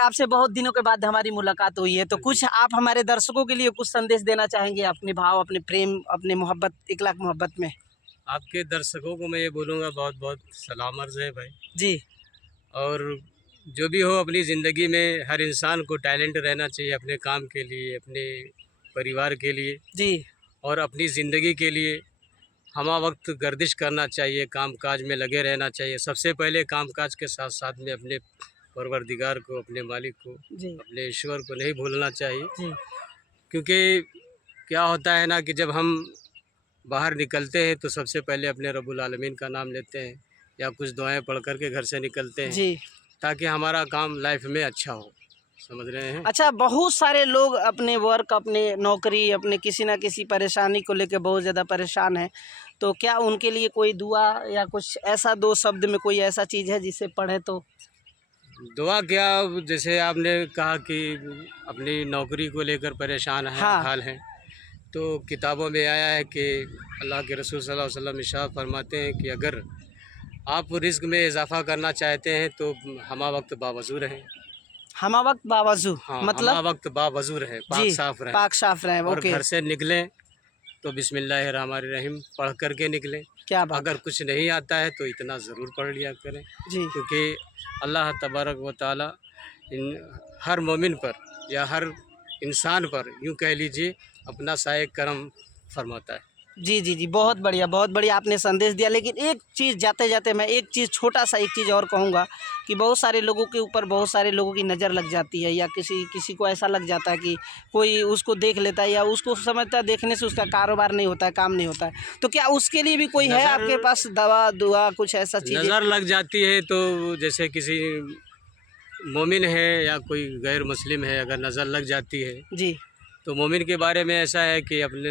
आपसे बहुत दिनों के बाद हमारी मुलाकात हुई है, तो कुछ आप हमारे दर्शकों के लिए कुछ संदेश देना चाहेंगे अपने भाव, अपने प्रेम, अपने मोहब्बत, 1 लाख मोहब्बत में। आपके दर्शकों को मैं ये बोलूँगा, बहुत बहुत सलाम अर्ज़ है भाई। जी। और जो भी हो, अपनी ज़िंदगी में हर इंसान को टैलेंट रहना चाहिए अपने काम के लिए, अपने परिवार के लिए जी। और अपनी ज़िंदगी के लिए। हमा वक्त गर्दिश करना चाहिए, काम काज में लगे रहना चाहिए। सबसे पहले काम काज के साथ साथ में अपने परवरदिगार को, अपने मालिक को, जी। अपने ईश्वर को नहीं भूलना चाहिए। जी। क्योंकि क्या होता है ना कि जब हम बाहर निकलते हैं तो सबसे पहले अपने रब्बुल आलमीन का नाम लेते हैं या कुछ दुआएं पढ़ कर के घर से निकलते हैं, जी। ताकि हमारा काम लाइफ में अच्छा हो। समझ रहे हैं? अच्छा, बहुत सारे लोग अपने वर्क, अपने नौकरी, अपने किसी ना किसी परेशानी को लेके बहुत ज़्यादा परेशान हैं, तो क्या उनके लिए कोई दुआ या कुछ ऐसा 2 शब्द में कोई ऐसा चीज़ है जिसे पढ़े तो? दुआ क्या, जैसे आपने कहा कि अपनी नौकरी को लेकर परेशान है, हाँ। हाल हैं, तो किताबों में आया है कि अल्लाह के रसूल सल्लल्लाहु अलैहि वसल्लम इरशाद फरमाते हैं कि अगर आप रिज़्क़ में इजाफ़ा करना चाहते हैं तो हमा वक्त बावज़ू रहें। हमा वक्त बावजू हाँ, मतलब? हमा वक्त बावज़ू रहें, पाक जी, साफ़ रहें। पाक साफ रहें। और ओके। घर से निकलें तो बिस्मिल्लाहिर्रहमानिर्रहीम पढ़ कर के निकलें। क्या बात अगर है। कुछ नहीं आता है तो इतना ज़रूर पढ़ लिया करें, जी। क्योंकि अल्लाह तबारक व तआला हर मोमिन पर या हर इंसान पर, यूँ कह लीजिए, अपना साए करम फरमाता है। जी, जी, जी, बहुत बढ़िया, बहुत बढ़िया आपने संदेश दिया। लेकिन एक चीज़ जाते-जाते मैं एक चीज़, छोटा-सा एक चीज़ और कहूँगा कि बहुत सारे लोगों के ऊपर बहुत सारे लोगों की नज़र लग जाती है, या किसी को ऐसा लग जाता है कि कोई उसको देख लेता है, या उसको समझता है देखने से उसका कारोबार नहीं होता है, काम नहीं होता है। तो क्या उसके लिए भी कोई है आपके नज़र पास दवा, दुआ, कुछ ऐसा चीज़ें? नज़र लग जाती है तो जैसे किसी मोमिन है या कोई गैर मुस्लिम है, अगर नज़र लग जाती है जी। तो मोमिन के बारे में ऐसा है कि अपने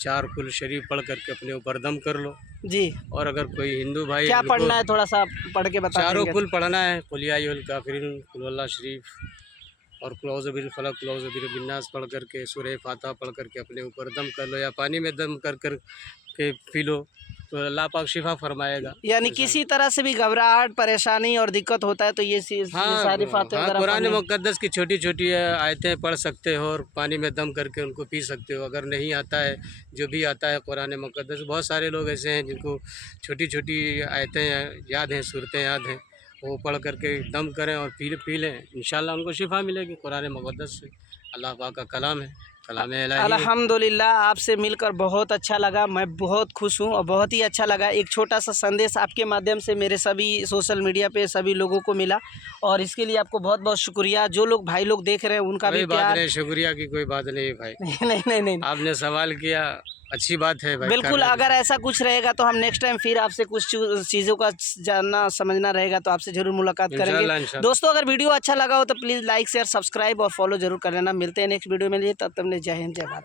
4 कुल शरीफ पढ़ करके अपने ऊपर दम कर लो। जी। और अगर कोई हिंदू भाई क्या उनको पढ़ना है, थोड़ा-सा पढ़ के बता चारों देंगे? कुल पढ़ना है, कुल या अय्युहल काफ़िरून, कुल वल्लाह शरीफ और कुल औज़ु बिल फलक, कुल औज़ु बिरब्बिन नास पढ़ करके सूरह फातिहा पढ़ करके अपने ऊपर दम कर लो, या पानी में दम कर कर के पी लो, तो अल्लाह पाक शिफा फरमाएगा। यानी ऐसा। किसी तरह से भी घबराहट, परेशानी और दिक्कत होता है तो ये हाँ, सारी फातिहा हाँ, वगैरह कुरान पढ़नी। मुक़द्दस की छोटी-छोटी आयतें पढ़ सकते हो और पानी में दम करके उनको पी सकते हो। अगर नहीं आता है, जो भी आता है कुरान मुक़द्दस, बहुत सारे लोग ऐसे हैं जिनको छोटी-छोटी आयतें याद हैं, सूरतें याद हैं, वो पढ़ करके दम करें और पी लें, इंशाअल्लाह उनको शिफा मिलेगी कुरान मुक़द्दस से। अल्लाह पाक का कलाम है, कलाम-ए इलाही है। अल्हम्दुलिल्लाह, आपसे मिलकर बहुत अच्छा लगा, मैं बहुत खुश हूँ और बहुत ही अच्छा लगा। एक छोटा-सा संदेश आपके माध्यम से मेरे सभी सोशल मीडिया पे सभी लोगों को मिला, और इसके लिए आपको बहुत-बहुत शुक्रिया। जो लोग भाई लोग देख रहे हैं उनका भी कोई बात प्यार। नहीं, शुक्रिया की कोई बात नहीं भाई। नहीं, नहीं, नहीं। आपने सवाल किया, अच्छी बात है भाई, बिल्कुल, करना भी अगर चाहिए। ऐसा कुछ रहेगा तो हम नेक्स्ट टाइम फिर आपसे कुछ चीज़ों का जानना समझना रहेगा तो आपसे ज़रूर मुलाकात करेंगे। इंशाअल्लाह, इंशाअल्लाह। दोस्तों, अगर वीडियो अच्छा लगा हो तो प्लीज़ लाइक, शेयर, सब्सक्राइब और फॉलो ज़रूर कर लेना। मिलते हैं नेक्स्ट वीडियो में, लिए तब तक जय हिंद, जय भारत।